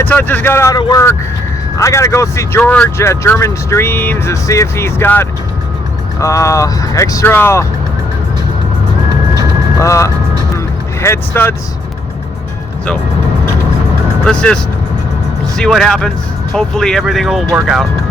Alright, so I just got out of work. I gotta go see George at German Streams and see if he's got extra head studs. So let's just see what happens. Hopefully everything will work out.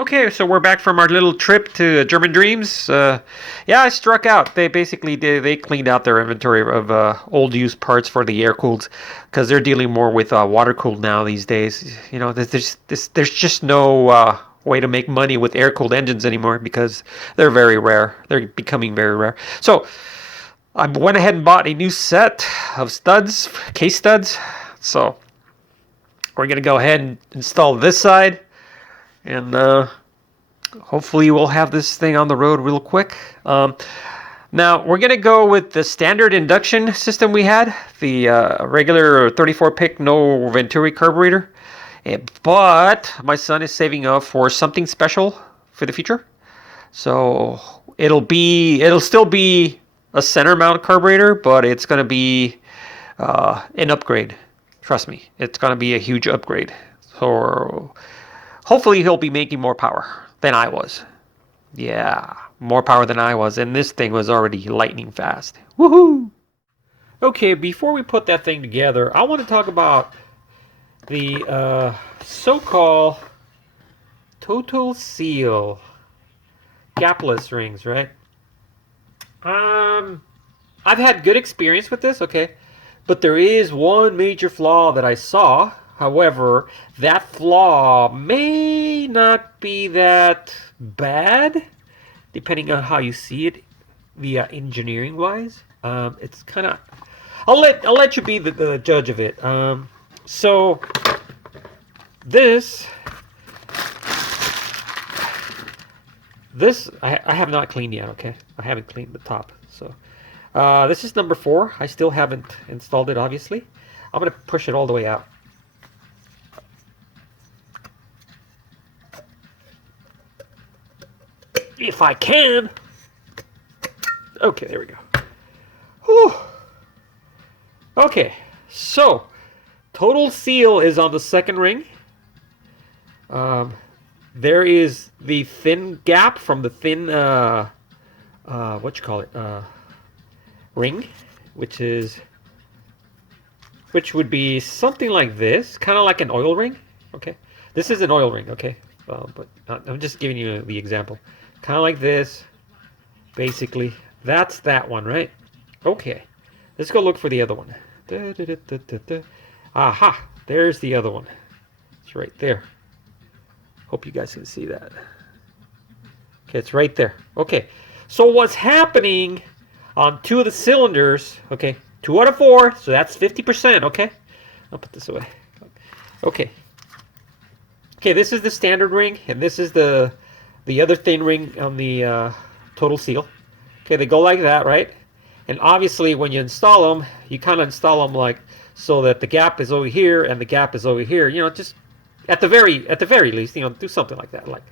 Okay, so we're back from our little trip to German Dreams. Yeah, I struck out. They basically they cleaned out their inventory of old used parts for the air-cooled, because they're dealing more with water-cooled now these days. You know, there's just no way to make money with air-cooled engines anymore because they're very rare. They're becoming very rare. So I went ahead and bought a new set of studs, case studs. So we're gonna go ahead and install this side. And hopefully we'll have this thing on the road real quick. Now, we're going to go with the standard induction system we had. The regular 34-pick, no Venturi carburetor. But my son is saving up for something special for the future. So it'll still be a center mount carburetor, but it's going to be an upgrade. Trust me, it's going to be a huge upgrade. So hopefully he'll be making more power than I was. Yeah, more power than I was. And this thing was already lightning fast. Woohoo! Okay, before we put that thing together, I want to talk about the so-called total seal gapless rings, right? I've had good experience with this, okay? But there is one major flaw that I saw. However, that flaw may not be that bad, depending on how you see it, via engineering wise. It's kind of, I'll let you be the judge of it. So this I have not cleaned yet. Okay, I haven't cleaned the top. So this is number 4. I still haven't installed it. Obviously, I'm gonna push it all the way out. If I can. Okay, there we go. Whew. Okay, so total seal is on the second ring. There is the thin gap from the thin ring, which would be something like this, kind of like an oil ring. Okay, this is an oil ring. Okay, but I'm just giving you the example. Kind of like this, basically. That's that one, right? Okay, let's go look for the other one. Aha, there's the other one. It's right there. Hope you guys can see that. Okay, it's right there. Okay, so what's happening on 2 of the cylinders, okay, 2 out of 4, so that's 50%, okay? I'll put this away. Okay. Okay, this is the standard ring, and this is the other thin ring on the total seal. Okay, they go like that, right? And obviously when you install them, you kind of install them like so that the gap is over here and the gap is over here. You know, just at the very least, you know, do something like that, like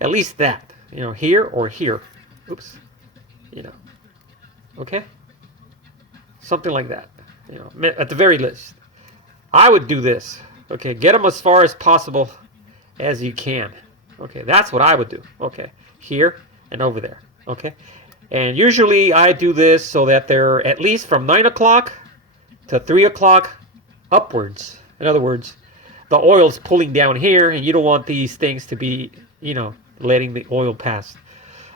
at least that, you know, here or here. Oops, you know, okay, something like that. You know, at the very least, I would do this. Okay, get them as far as possible as you can. Okay, that's what I would do. Okay, here and over there. Okay, and usually I do this so that they're at least from 9 o'clock to 3 o'clock upwards. In other words, the oil's pulling down here, and you don't want these things to be, you know, letting the oil pass.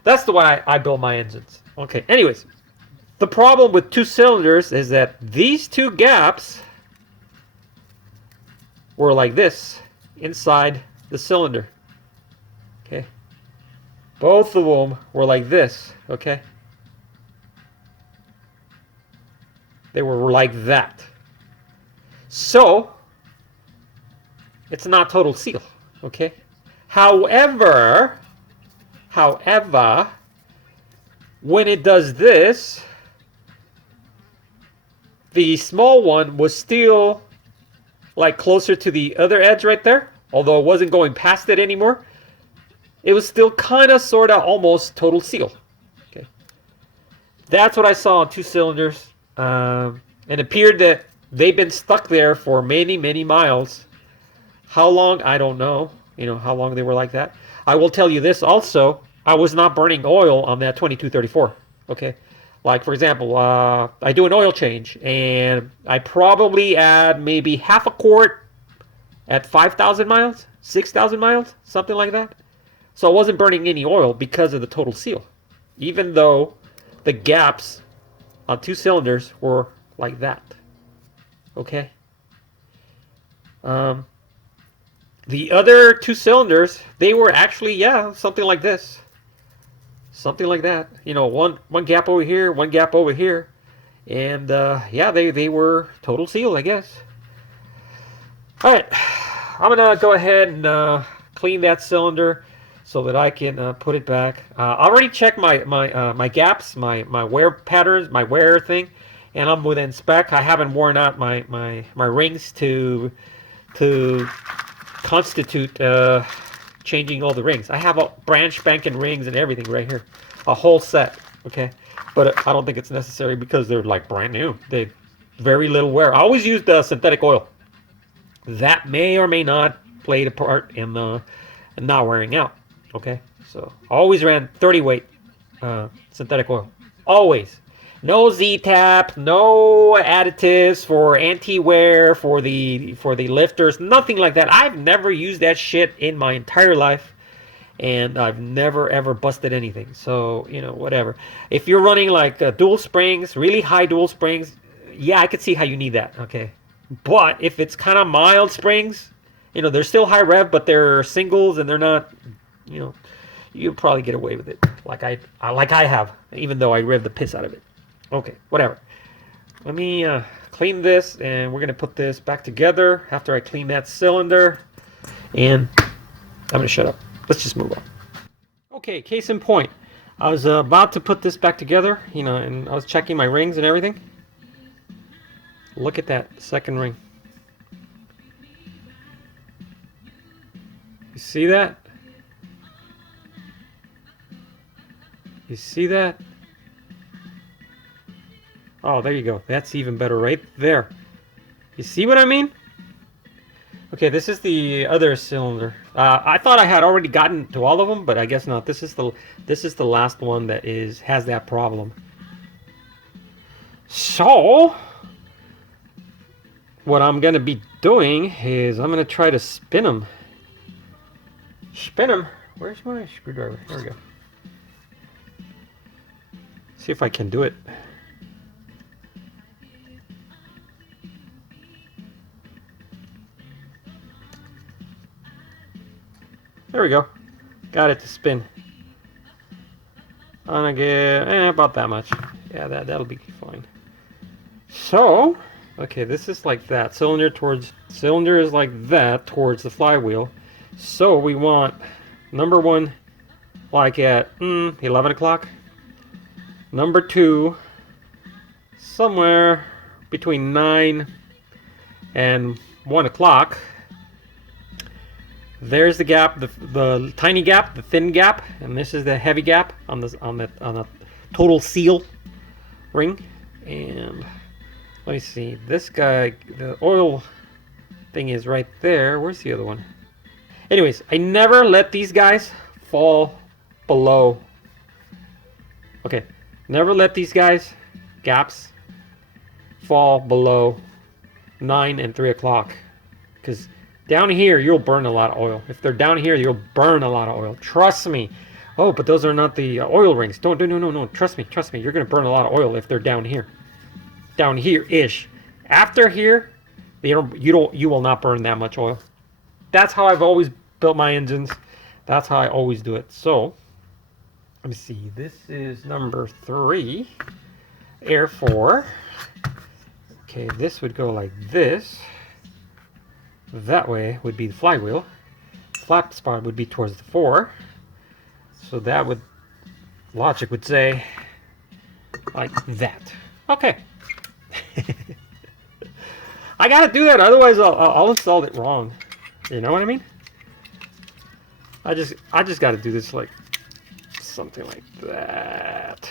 That's the way I build my engines. Okay, anyways, the problem with 2 cylinders is that these 2 gaps were like this inside the cylinder. Okay, both of them were like this. Okay, they were like that. So it's not total seal. Okay, however, when it does this, the small one was still like closer to the other edge right there, although it wasn't going past it anymore. it was still kind of, sort of, almost total seal. Okay, that's what I saw on 2 cylinders. It appeared that they've been stuck there for many, many miles. How long? I don't know. You know, how long they were like that. I will tell you this also. I was not burning oil on that 2234. Okay. Like, for example, I do an oil change, and I probably add maybe half a quart at 5,000 miles, 6,000 miles, something like that. So I wasn't burning any oil because of the total seal, even though the gaps on 2 cylinders were like that. Okay. The other 2 cylinders, they were actually, yeah, something like this. Something like that. You know, one gap over here, one gap over here. And, yeah, they were total seal, I guess. All right. I'm going to go ahead and clean that cylinder so that I can put it back. I already checked my gaps, my wear patterns, my wear thing. And I'm within spec. I haven't worn out my rings to constitute changing all the rings. I have a brand spanking rings and everything right here, a whole set. Okay, but I don't think it's necessary because they're like brand new. They very little wear. I always use the synthetic oil. That may or may not play a part in not wearing out. Okay, so always ran 30 weight synthetic oil. Always. No Z-tap, no additives for anti-wear for the lifters, nothing like that. I've never used that shit in my entire life, and I've never ever busted anything. So, you know, whatever. If you're running like dual springs, really high dual springs, yeah, I could see how you need that. Okay, but if it's kind of mild springs, you know, they're still high rev, but they're singles and they're not, you know, you'll probably get away with it, like I have, even though I rev the piss out of it. Okay, whatever. Let me clean this, and we're going to put this back together after I clean that cylinder. And I'm going to shut up. Let's just move on. Okay, case in point. I was about to put this back together, you know, and I was checking my rings and everything. Look at that second ring. You see that? You see that? Oh, there you go. That's even better right there. You see what I mean? Okay, this is the other cylinder. I thought I had already gotten to all of them, but I guess not. This is the last one that has that problem. So, what I'm gonna be doing is I'm gonna try to spin them. Spin them. Where's my screwdriver? There we go. See if I can do it. There we go. Got it to spin. I'm gonna get about that much. Yeah, that'll be fine. So, okay, this is like that. Cylinder is like that towards the flywheel. So we want number 1 like at 11 o'clock. Number 2 somewhere between 9 and 1 o'clock. There's the gap, the tiny gap, the thin gap, and this is the heavy gap on the total seal ring. And let me see, this guy, the oil thing is right there. Where's the other one? Anyways, I never let these guys fall below. Okay, never let these guys gaps fall below 9 and 3 o'clock, because down here, you'll burn a lot of oil. If they're down here, you'll burn a lot of oil. Trust me. Oh, but those are not the oil rings. No. Trust me. You're going to burn a lot of oil if they're down here. Down here-ish. After here, you will not burn that much oil. That's how I've always built my engines. That's how I always do it. So, let me see. This is number 3. Air 4. Okay, this would go like this. That way would be the flywheel. Flap spot would be towards the 4. So that would, logic would say, like that. Okay. I gotta do that, otherwise I'll install it wrong. You know what I mean? I just got to do this like something like that.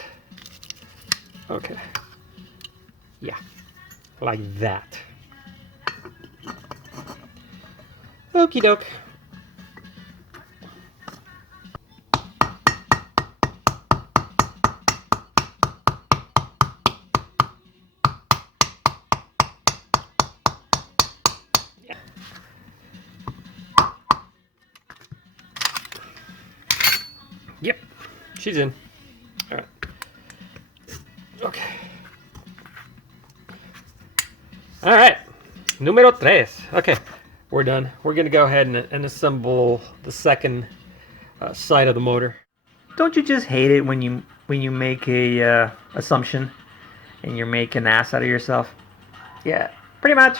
Okay. Yeah, like that. Okie doke. Yep, she's in. All right. Okay. All right. Número tres. Okay, we're done. We're gonna go ahead and assemble the second side of the motor. Don't you just hate it when you make a assumption and you make an ass out of yourself? Yeah, pretty much.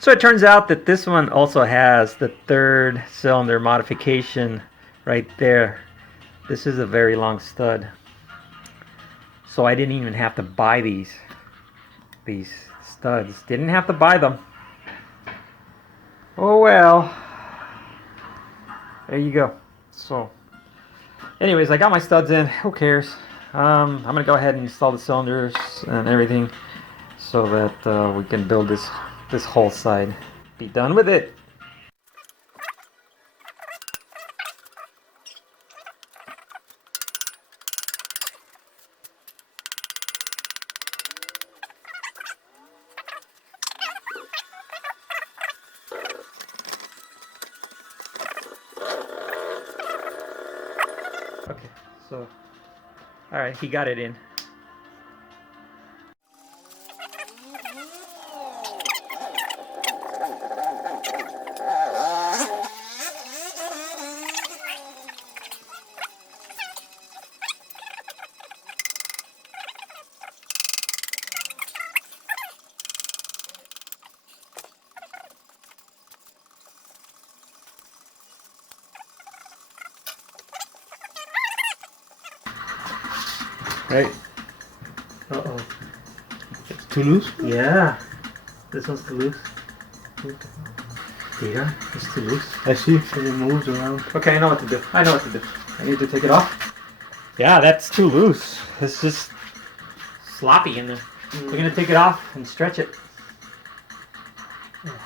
So it turns out that this one also has the third cylinder modification right there. This is a very long stud. So I didn't even have to buy these studs. Didn't have to buy them. Oh well. There you go. So anyways, I got my studs in. Who cares? I'm gonna go ahead and install the cylinders and everything so that we can build this whole side. Be done with it. Okay, so all right, he got it in. Right. Uh-oh. It's too loose? Yeah. This one's too loose. Yeah, it's too loose. I see. It moves around. Okay, I know what to do. I need to take it off. Yeah, that's too loose. It's just sloppy in there. We're gonna take it off and stretch it. Okay.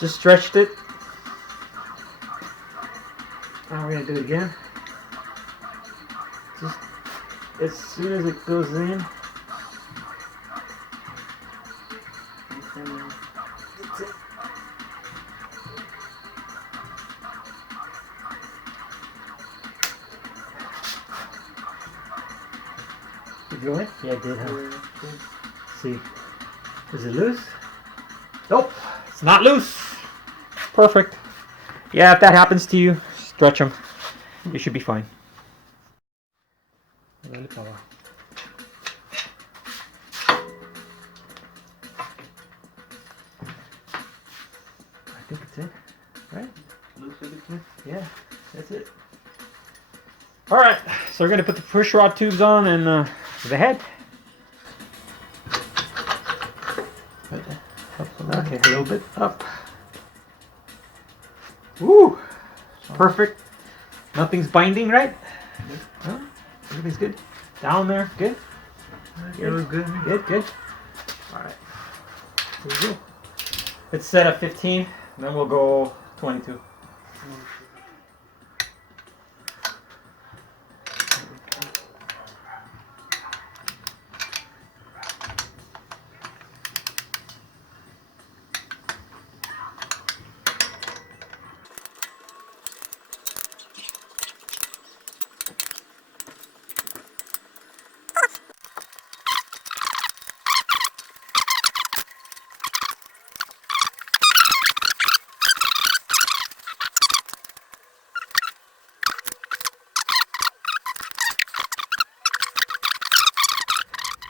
Just stretched it. Now we're gonna do it again. Just as soon as it goes in. That's it. Did you go in? Yeah, I did, huh? Let's see. Is it loose? Nope, it's not loose. Perfect. Yeah, if that happens to you, stretch them. You should be fine. I think it's it, right? Looks like it's Yeah, that's it. All right, so we're gonna put the push rod tubes on and the head. Okay, a little bit up. Woo! Perfect. Nothing's binding, right? Huh? Everything's good. Down there, good. It was good. Good. All right. Here we go. Let's set up 15, then we'll go 22.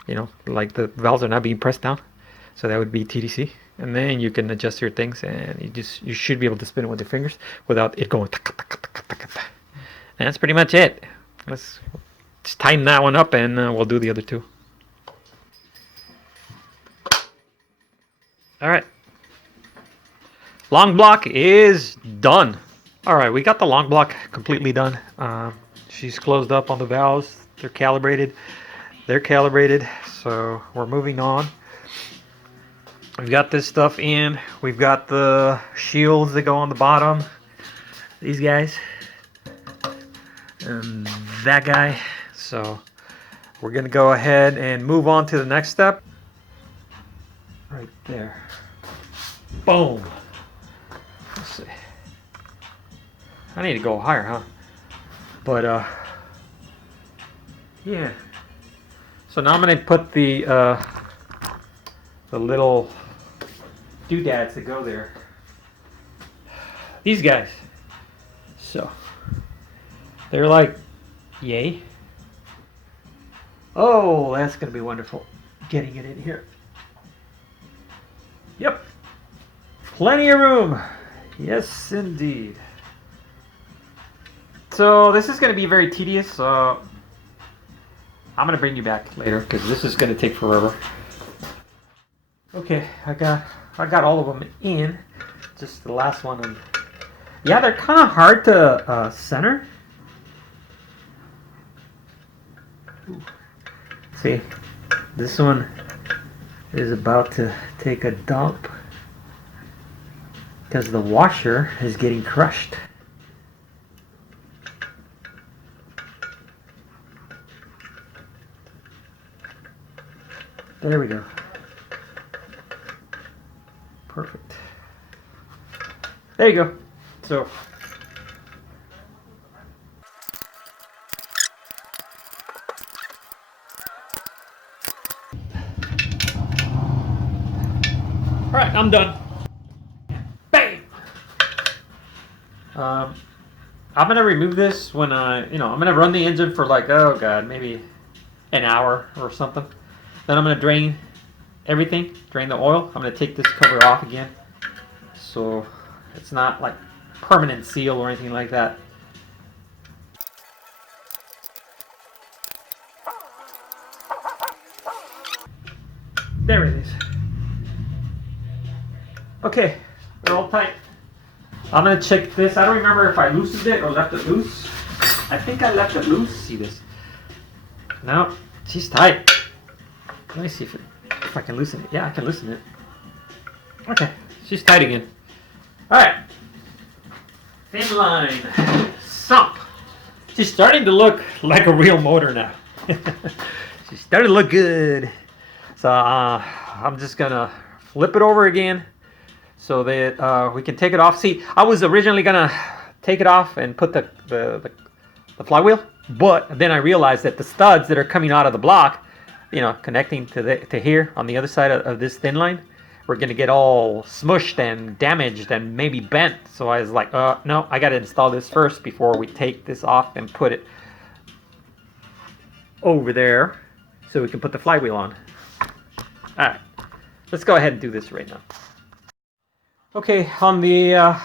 You know, like the valves are not being pressed down, so that would be TDC, and then you can adjust your things, and you should be able to spin it with your fingers without it going. And that's pretty much it. Let's just tighten that one up, and we'll do the other two. All right. Long block is done. All right, we got the long block completely done. She's closed up on the valves. They're calibrated. So we're moving on. We've got this stuff in. We've got the shields that go on the bottom. These guys. And that guy. So we're going to go ahead and move on to the next step. Right there. Boom. Let's see. I need to go higher, huh? But, yeah. So now I'm going to put the little doodads that go there. These guys. So, they're like, yay. Oh, that's going to be wonderful. Getting it in here. Yep. Plenty of room. Yes, indeed. So this is going to be very tedious. I'm going to bring you back later because this is going to take forever. Okay, I got all of them in. Just the last one. And yeah, they're kind of hard to center. Ooh. See, this one is about to take a dump because the washer is getting crushed. There we go. Perfect. There you go. So all right, I'm done. Bam! I'm gonna remove this when I'm gonna run the engine for like, oh god, maybe an hour or something. Then I'm gonna drain everything, drain the oil. I'm gonna take this cover off again, so it's not like permanent seal or anything like that. There it is. Okay, they're all tight. I'm gonna check this. I don't remember if I loosened it or left it loose. I think I left it loose. See this? No, she's tight. Let me see if I can loosen it. Yeah, I can loosen it. Okay, she's tight again. All right. Thin line. Sump. She's starting to look like a real motor now. She's starting to look good. So I'm just gonna flip it over again so that we can take it off. See, I was originally gonna take it off and put the flywheel, but then I realized that the studs that are coming out of the block, connecting to here on the other side of this thin line, we're gonna get all smushed and damaged and maybe bent. So I was like, no, I gotta install this first before we take this off and put it over there so we can put the flywheel on. All right, let's go ahead and do this right now. Okay, on the I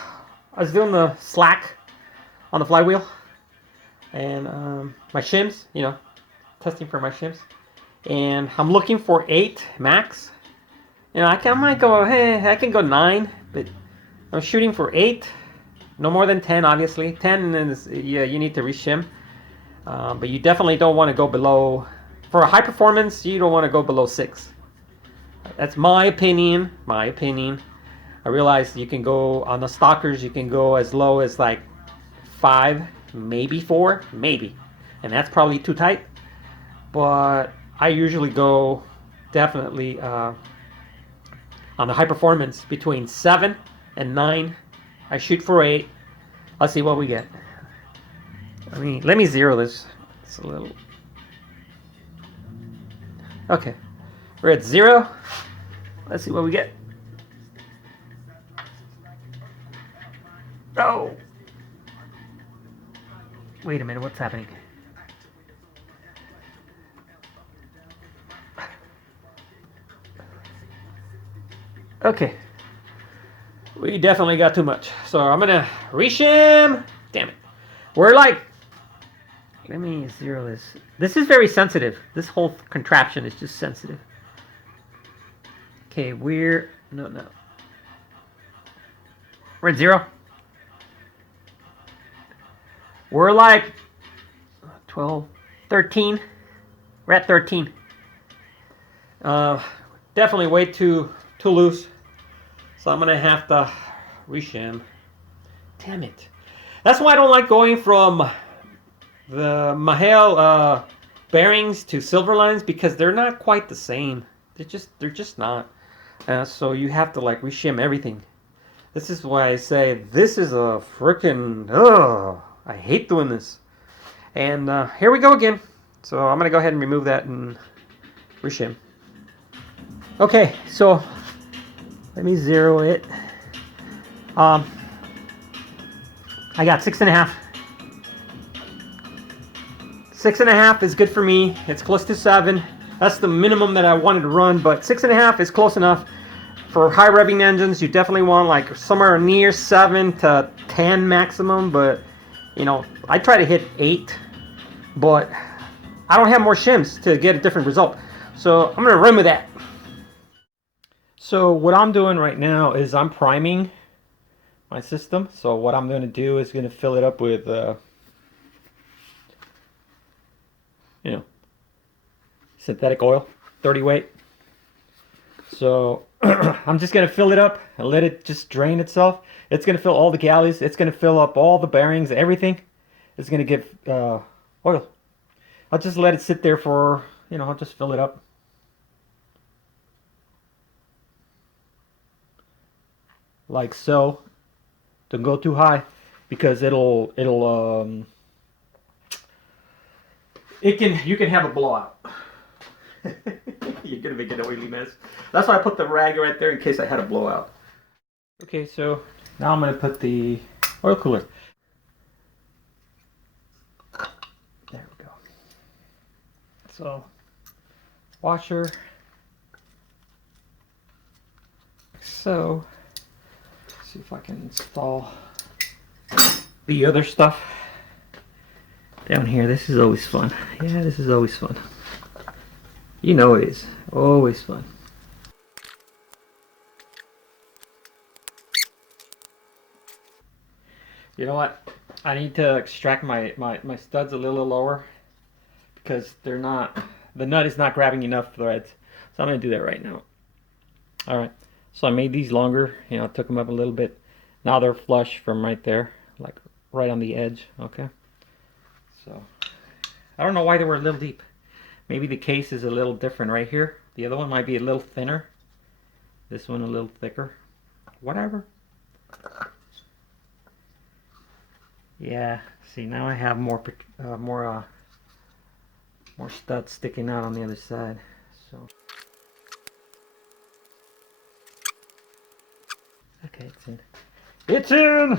was doing the slack on the flywheel and my shims, testing for my shims, and I'm looking for 8 max. I might go, hey, I can go 9, but I'm shooting for 8, no more than 10, obviously. 10 is, yeah, you need to reshim, but you definitely don't want to go below, for a high performance, you don't want to go below 6. That's my opinion. I realize you can go on the stalkers, you can go as low as like 5, maybe 4, maybe, and that's probably too tight. But I usually go definitely on the high performance between 7 and 9. I shoot for 8. Let's see what we get. Let me zero this. It's a little. Okay, we're at 0. Let's see what we get. Oh! Wait a minute, what's happening? Okay. We definitely got too much. So I'm gonna reshim. Damn it. We're like, let me zero this. This is very sensitive. This whole contraption is just sensitive. Okay, we're No, no. We're at 0. We're like 12, 13. We're at 13. Definitely way too loose. So I'm gonna have to reshim. Damn it. That's why I don't like going from the Mahale bearings to silver lines, because they're not quite the same. They're just not. So you have to like reshim everything. This is why I say this is a freaking I hate doing this. And here we go again. So I'm gonna go ahead and remove that and reshim. Okay, so let me zero it. I got 6.5. 6.5 is good for me. It's close to 7. That's the minimum that I wanted to run, but 6.5 is close enough. For high revving engines, you definitely want like somewhere near 7 to 10 maximum, but you know, I try to hit 8, but I don't have more shims to get a different result. So I'm gonna run with that. So what I'm doing right now is I'm priming my system. So what I'm going to do is going to fill it up with, synthetic oil, 30 weight. So I'm just going to fill it up and let it just drain itself. It's going to fill all the galleys. It's going to fill up all the bearings, everything. It's going to give oil. I'll just let it sit there for, I'll just fill it up. Like so. Don't go too high, because you can have a blowout. You're gonna make an oily mess. That's why I put the rag right there in case I had a blowout. Okay, so now I'm gonna put the oil cooler. There we go. So washer. So see if I can install the other stuff down here. This is always fun. Yeah, this is always fun. You know it is. Always fun. You know what? I need to extract my studs a little lower, because the nut is not grabbing enough threads. So I'm going to do that right now. Alright. So I made these longer, I took them up a little bit. Now they're flush from right there, like right on the edge, okay? So, I don't know why they were a little deep. Maybe the case is a little different right here. The other one might be a little thinner. This one a little thicker. Whatever. Yeah, see, now I have more studs sticking out on the other side. So. Okay, it's in. It's in!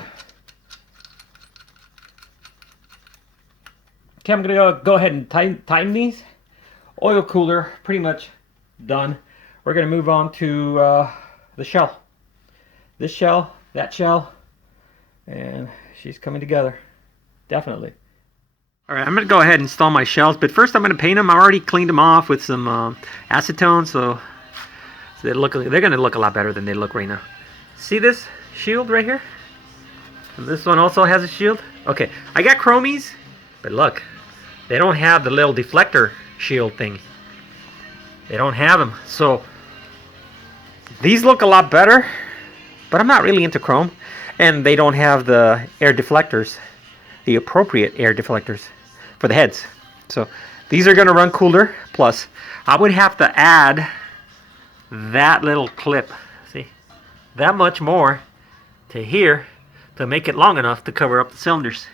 Okay, I'm gonna go ahead and tighten these. Oil cooler, pretty much done. We're gonna move on to the shell. This shell, that shell, and she's coming together. Definitely. Alright, I'm gonna go ahead and install my shells, but first I'm gonna paint them. I already cleaned them off with some acetone, so they're gonna look a lot better than they look right now. See this shield right here? And this one also has a shield. Okay, I got chromies, but look, they don't have the little deflector shield thing. They don't have them. So these look a lot better, but I'm not really into chrome. And they don't have the air deflectors, the appropriate air deflectors for the heads. So these are going to run cooler. Plus, I would have to add that little clip. See? That much more to here to make it long enough to cover up the cylinders.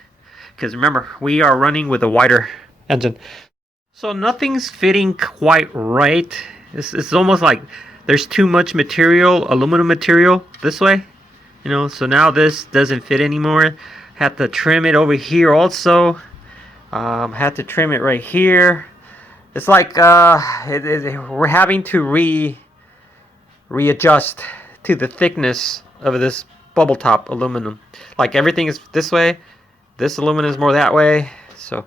Because remember, we are running with a wider engine. So nothing's fitting quite right. It's almost like there's too much material, aluminum material this way. So now this doesn't fit anymore. Have to trim it over here also. Have to trim it right here. It's like we're having to readjust to the thickness of this bubble top aluminum. Like everything is this way, this aluminum is more that way. So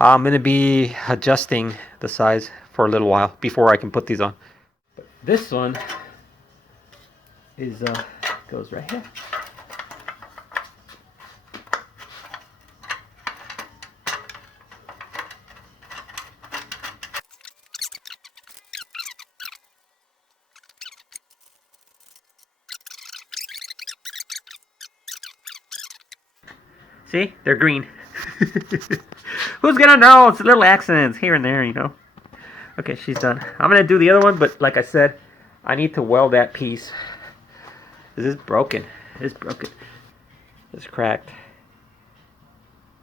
I'm going to be adjusting the size for a little while before I can put these on. But this one is goes right here. See, they're green. Who's gonna know? It's little accidents here and there, you know. Okay, she's done. I'm gonna do the other one, but like I said, I need to weld that piece. This is broken. It's broken. It's cracked.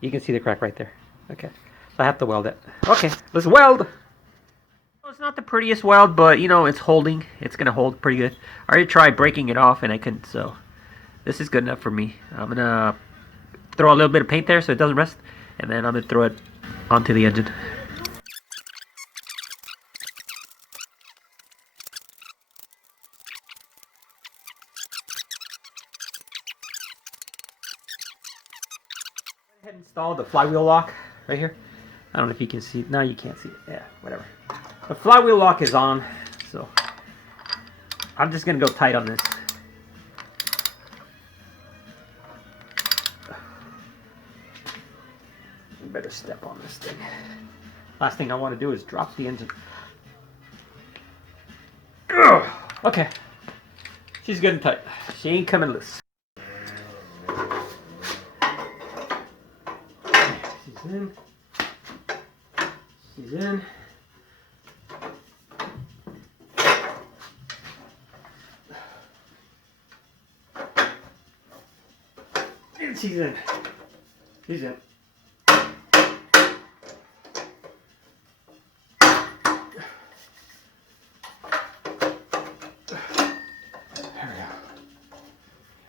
You can see the crack right there. Okay, so I have to weld it. Okay, let's weld. Well, it's not the prettiest weld, but you know, it's holding. It's gonna hold pretty good. I already tried breaking it off, and I couldn't. So this is good enough for me. I'm gonna throw a little bit of paint there so it doesn't rust, and then I'm gonna throw it onto the engine. Go ahead and install the flywheel lock right here. I don't know if you can see it. No, you can't see it. Yeah, whatever. The flywheel lock is on, so I'm just gonna go tight on this. Better step on this thing. Last thing I want to do is drop the engine. Ugh. Okay. She's good and tight. She ain't coming loose. She's in. She's in. And she's in. She's in.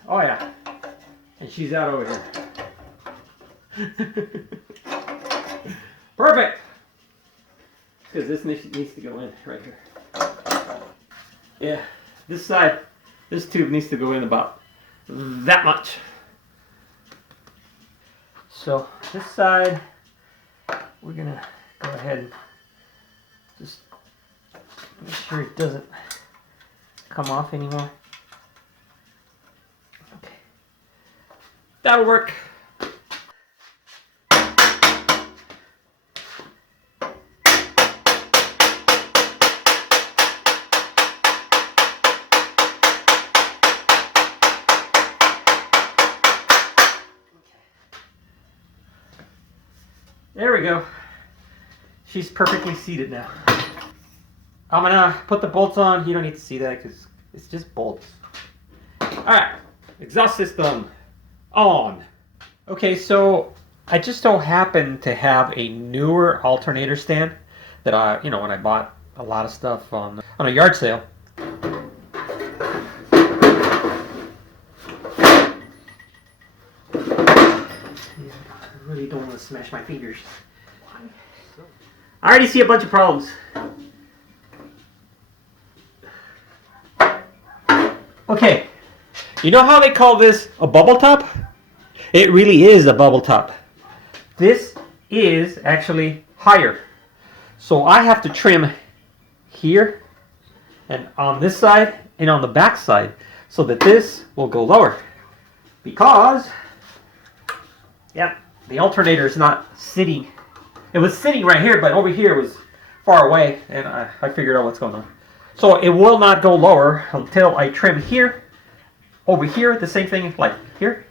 Oh yeah, and she's out over here. Perfect! Because this needs to go in right here. Yeah, this side, this tube needs to go in about that much. So this side, we're gonna go ahead and just make sure it doesn't come off anymore. That'll work. There we go. She's perfectly seated now. I'm gonna put the bolts on. You don't need to see that because it's just bolts. Alright, exhaust system on. Okay, so I just so happen to have a newer alternator stand that I, when I bought a lot of stuff on a yard sale. I really don't want to smash my fingers. I already see a bunch of problems. Okay, you know how they call this a bubble top? It really is a bubble top. This is actually higher. So I have to trim here and on this side and on the back side so that this will go lower. Because, yeah, the alternator is not sitting. It was sitting right here, but over here was far away, and I figured out what's going on. So it will not go lower until I trim here, over here, the same thing like here.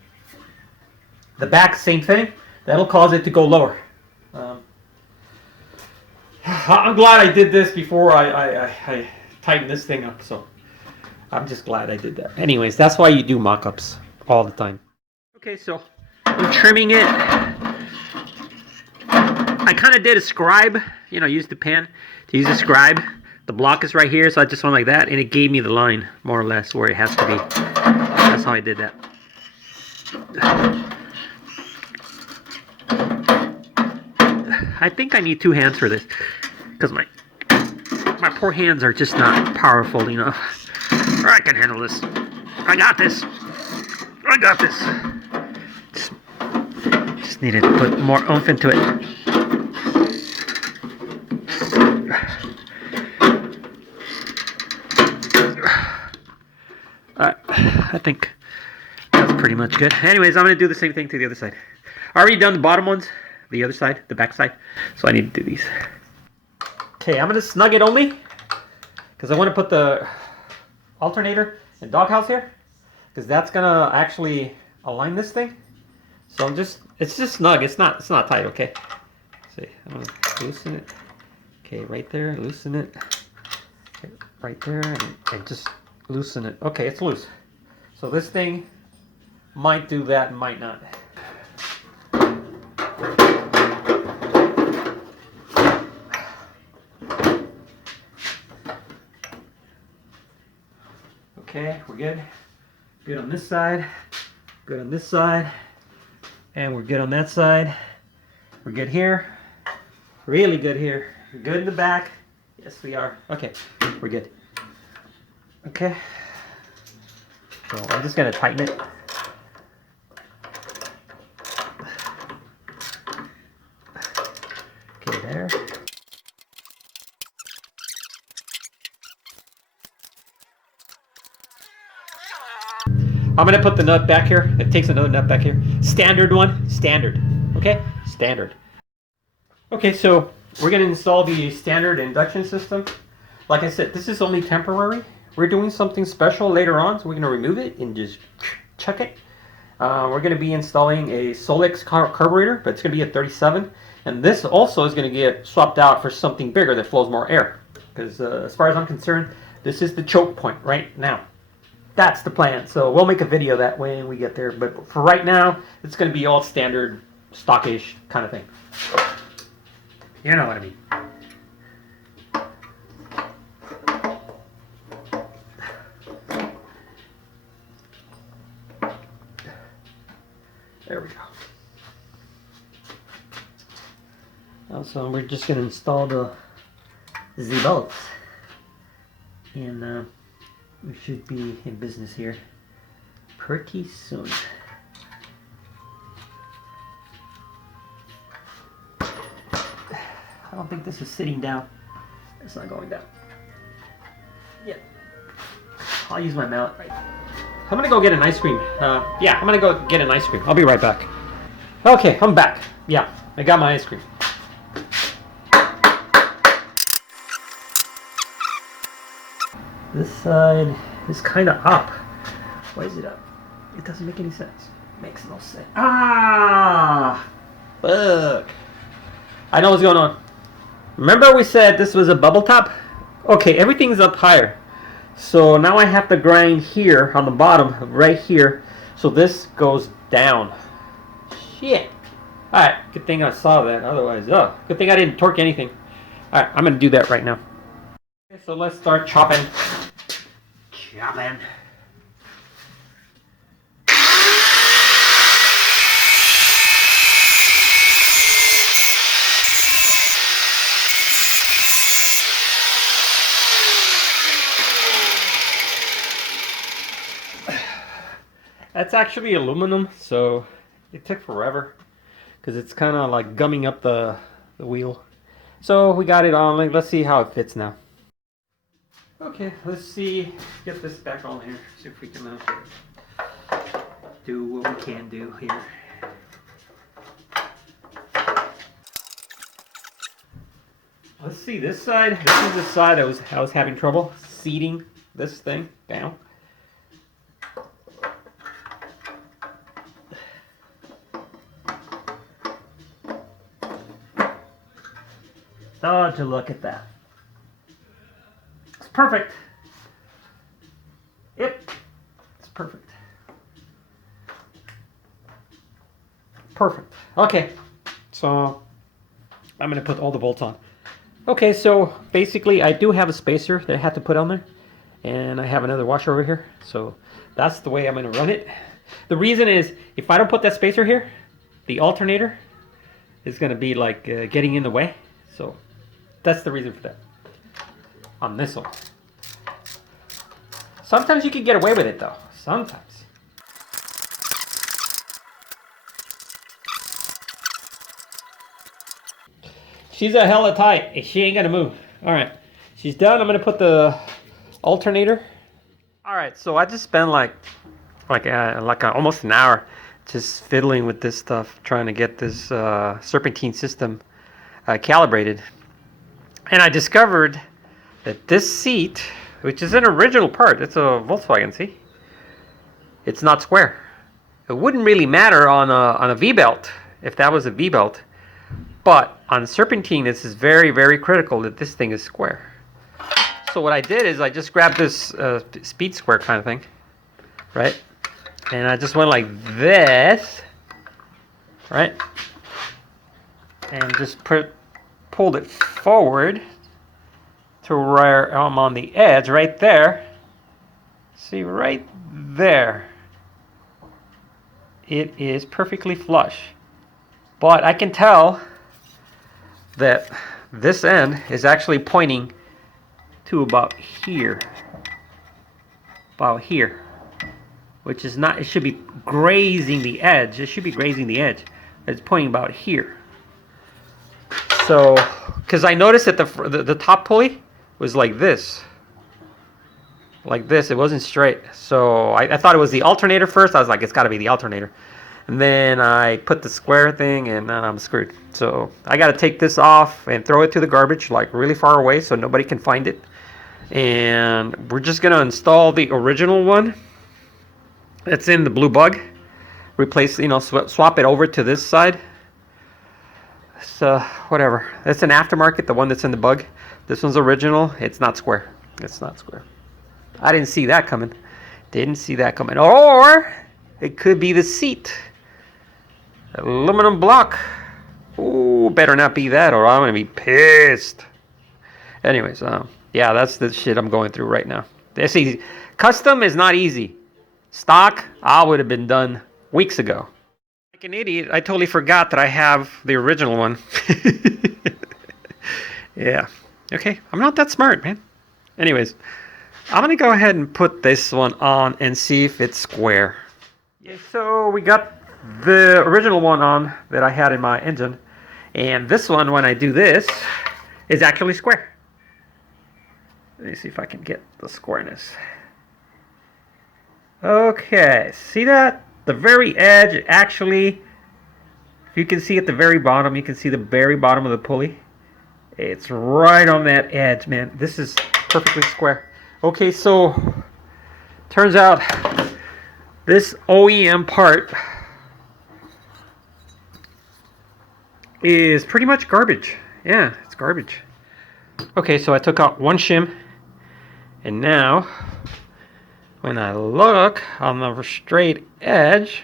The back, same thing. That'll cause it to go lower. I'm glad I did this before I tightened this thing up, so I'm just glad I did that. Anyways, that's why you do mock-ups all the time. Okay, so I'm trimming it. I kind of did a scribe, used the pen to use a scribe. The block is right here, so I just went like that, and it gave me the line, more or less, where it has to be. That's how I did that. I think I need 2 hands for this, because my poor hands are just not powerful enough. I can handle this. I got this. I got this. Just needed to put more oomph into it. Alright, I think that's pretty much good. Anyways, I'm going to do the same thing to the other side. I already done the bottom ones, the other side, the back side. So I need to do these. Okay, I'm going to snug it only because I want to put the alternator and doghouse here because that's going to actually align this thing. So it's just snug. It's not tight, okay? See, I'm going to loosen it. Okay, right there, loosen it. Okay, right there, and just loosen it. Okay, it's loose. So this thing might do that, might not. Okay, we're good. Good on this side. Good on this side. And we're good on that side. We're good here. Really good here. We're good in the back. Yes, we are. Okay, we're good. Okay. So I'm just gonna tighten it. Okay, there. I'm gonna put the nut back here. It takes another nut back here. Standard one, standard. Okay, standard. Okay, so we're gonna install the standard induction system. Like I said, this is only temporary. We're doing something special later on, so we're gonna remove it and just chuck it. We're gonna be installing a Solix carburetor, but it's gonna be a 37. And this also is gonna get swapped out for something bigger that flows more air. Because as far as I'm concerned, this is the choke point right now. That's the plan. So we'll make a video that when we get there. But for right now, it's going to be all standard, stockish kind of thing. You know what I mean. There we go. Also, we're just going to install the Z-bolts. And we should be in business here pretty soon. I don't think this is sitting down. It's not going down. Yeah. I'll use my mallet right now. I'm gonna go get an ice cream. Yeah, I'm gonna go get an ice cream. I'll be right back. Okay, I'm back. Yeah, I got my ice cream. This side is kind of up. Why is it up? It doesn't make any sense. Makes no sense. Ah! Fuck. I know what's going on. Remember we said this was a bubble top? Okay, everything's up higher. So now I have to grind here on the bottom, right here. So this goes down. Shit. Alright, good thing I saw that. Otherwise, oh, good thing I didn't torque anything. Alright, I'm going to do that right now. Okay, so let's start chopping. Chopping. That's actually aluminum, so it took forever because it's kind of like gumming up the wheel. So we got it on. Let's see how it fits now. Okay, let's see. Get this back on here. See if we can do what we can do here. Let's see this side. This is the side I was having trouble seating this thing down. Oh, to look at that. It's perfect. Yep, it's perfect. Perfect. Okay, so I'm going to put all the bolts on. Okay, so basically I do have a spacer that I had to put on there. And I have another washer over here. So that's the way I'm going to run it. The reason is, if I don't put that spacer here, the alternator is going to be like getting in the way. So that's the reason for that. On this one. Sometimes you can get away with it though. Sometimes. She's a hella tight. She ain't gonna move. Alright. She's done. I'm gonna put the alternator All right, so I just spent like almost an hour just fiddling with this stuff, trying to get this serpentine system calibrated, and I discovered that this seat, which is an original part, it's a Volkswagen, see, it's not square. It wouldn't really matter on a V-belt if that was a V-belt, but on serpentine, this is very, very critical that this thing is square. So what I did is I just grabbed this speed square kind of thing, right? And I just went like this, right? And just pulled it forward to where I'm on the edge right there. See, right there. It is perfectly flush. But I can tell that this end is actually pointing to about here, which is not, it should be grazing the edge. It should be grazing the edge. It's pointing about here. So, because I noticed that the top pulley was like this. Like this, it wasn't straight. So I thought it was the alternator first. I was like, it's got to be the alternator. And then I put the square thing and then I'm screwed. So I got to take this off and throw it to the garbage, like really far away so nobody can find it. And we're just going to install the original one that's in the blue bug. Replace, swap it over to this side. So whatever. That's an aftermarket, the one that's in the bug. This one's original. It's not square. It's not square. I didn't see that coming. Didn't see that coming. Or it could be the seat. Aluminum block. Ooh, better not be that or I'm going to be pissed. Anyways, yeah, that's the shit I'm going through right now. See, custom is not easy. Stock, I would have been done weeks ago. Like an idiot, I totally forgot that I have the original one. Yeah. Okay, I'm not that smart, man. Anyways, I'm going to go ahead and put this one on and see if it's square. Yeah, so we got the original one on that I had in my engine. And this one, when I do this, is actually square. Let me see if I can get the squareness. Okay, see that? The very edge, actually, if you can see at the very bottom, you can see the very bottom of the pulley. It's right on that edge, man. This is perfectly square. Okay, so turns out this OEM part is pretty much garbage. Yeah, it's garbage. Okay, so I took out one shim, and now when I look on the straight edge,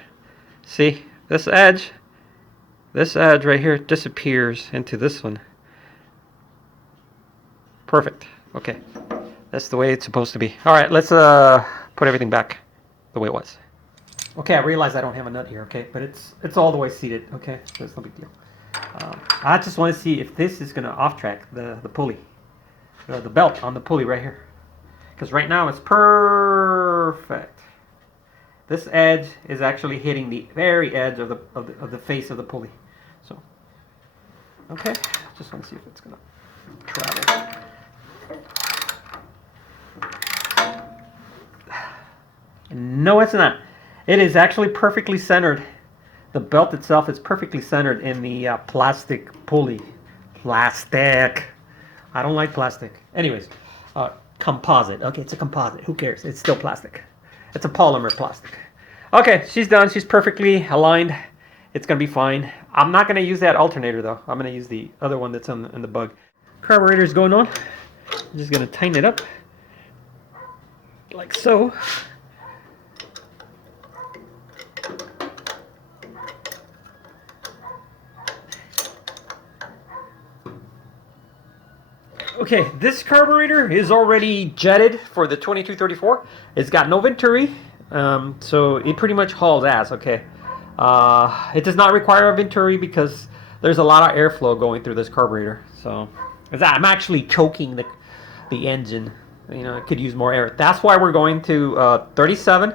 see this edge right here disappears into this one. Perfect. Okay, that's the way it's supposed to be. All right, let's put everything back the way it was. Okay, I realize I don't have a nut here. Okay, but it's all the way seated. Okay, so it's no big deal. I just want to see if this is going to off track the pulley, the belt on the pulley right here, because right now it's perfect. This edge is actually hitting the very edge of the face of the pulley. So, okay, just want to see if it's going to travel. No, it's not. It is actually perfectly centered. The belt itself is perfectly centered in the plastic pulley. Plastic. I don't like plastic. Anyways, composite. Okay, it's a composite. Who cares? It's still plastic. It's a polymer plastic. Okay, she's done. She's perfectly aligned. It's going to be fine. I'm not going to use that alternator, though. I'm going to use the other one that's in the bug. Carburetor is going on. I'm just going to tighten it up. Like so. Okay, this carburetor is already jetted for the 2234. It's got no venturi, so it pretty much hauls ass, okay. It does not require a venturi because there's a lot of airflow going through this carburetor. So I'm actually choking the engine. You know, it could use more air. That's why we're going to 37,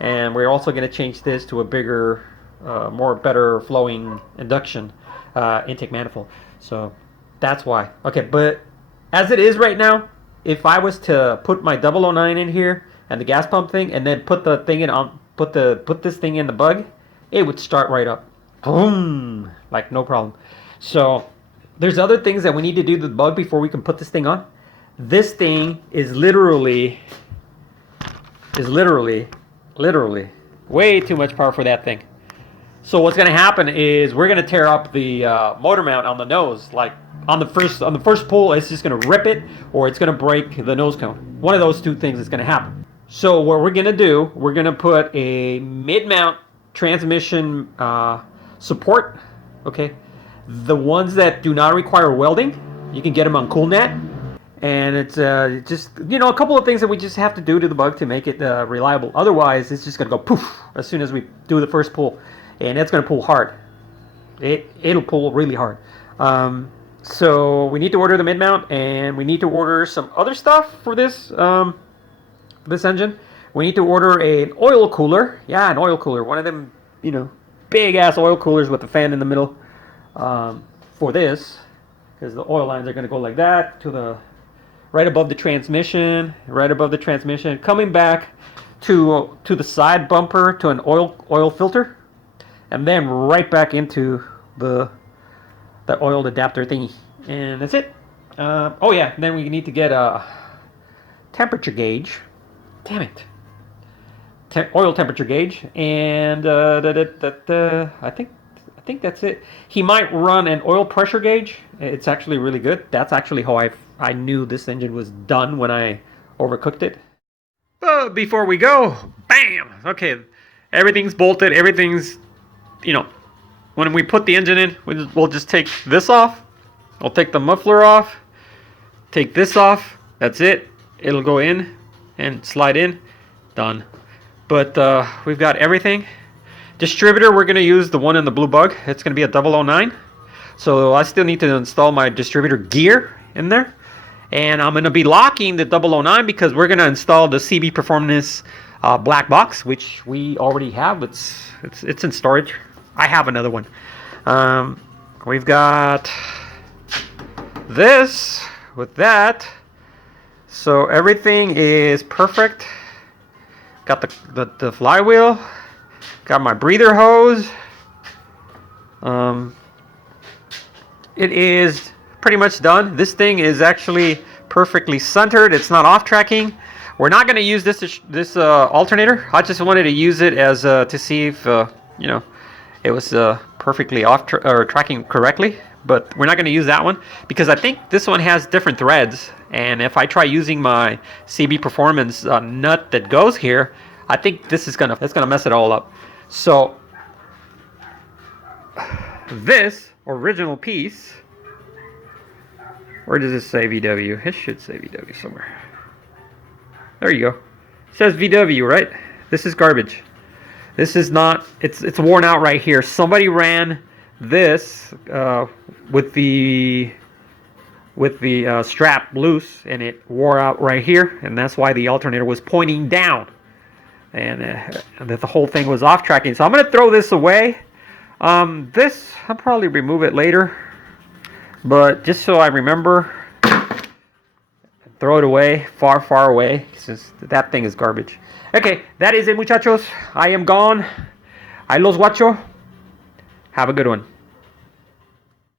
and we're also going to change this to a bigger, better flowing induction intake manifold. So that's why. Okay, but as it is right now, if I was to put my 009 in here, and the gas pump thing, and then put the thing in on put this thing in the bug, it would start right up. Boom, like no problem. So there's other things that we need to do to the bug before we can put this thing on. This thing is literally way too much power for that thing. So what's going to happen is we're going to tear up the motor mount on the nose. Like on the first pull, it's just going to rip it, or it's going to break the nose cone. One of those two things is going to happen. So what we're going to do, we're going to put a mid-mount transmission support. Okay, the ones that do not require welding, you can get them on CoolNet. And it's just, you know, a couple of things that we just have to do to the bug to make it reliable. Otherwise, it's just going to go poof as soon as we do the first pull. And it's going to pull hard. It'll pull really hard. So we need to order the mid-mount, and we need to order some other stuff for this this engine. We need to order an oil cooler. Yeah, an oil cooler. One of them, you know, big-ass oil coolers with a fan in the middle for this. Because the oil lines are going to go like that to the... right above the transmission, coming back to the side bumper to an oil filter, and then right back into the oil adapter thingy, and that's it. Oh yeah, then we need to get a temperature gauge. Damn it, oil temperature gauge, and I think that's it. He might run an oil pressure gauge. It's actually really good. That's actually how I knew this engine was done when I overcooked it. But before we go, bam! Okay, everything's bolted, everything's, you know, when we put the engine in, we'll just take this off. I'll take the muffler off, take this off, that's it. It'll go in and slide in, done. But we've got everything. Distributor, we're going to use the one in the blue bug. It's going to be a 009. So I still need to install my distributor gear in there. And I'm going to be locking the 009 because we're going to install the CB Performance black box, which we already have. It's in storage. I have another one. We've got this with that. So everything is perfect. Got the flywheel. Got my breather hose. It is pretty much done. This thing is actually perfectly centered. It's not off tracking. We're not going to use this alternator. I just wanted to use it as to see if you know, it was perfectly tracking correctly. But we're not going to use that one because I think this one has different threads. And if I try using my CB Performance nut that goes here, I think this is gonna mess it all up. So this original piece, where does it say VW? It should say VW somewhere. There you go. It says VW, right? This is garbage. This is not. It's worn out right here. Somebody ran this with the strap loose, and it wore out right here, and that's why the alternator was pointing down, and that the whole thing was off tracking. So I'm going to throw this away. This I'll probably remove it later, but just so I remember, throw it away, far away, since that thing is garbage. Okay, that is it, muchachos. I am gone. I los guacho. Have a good one.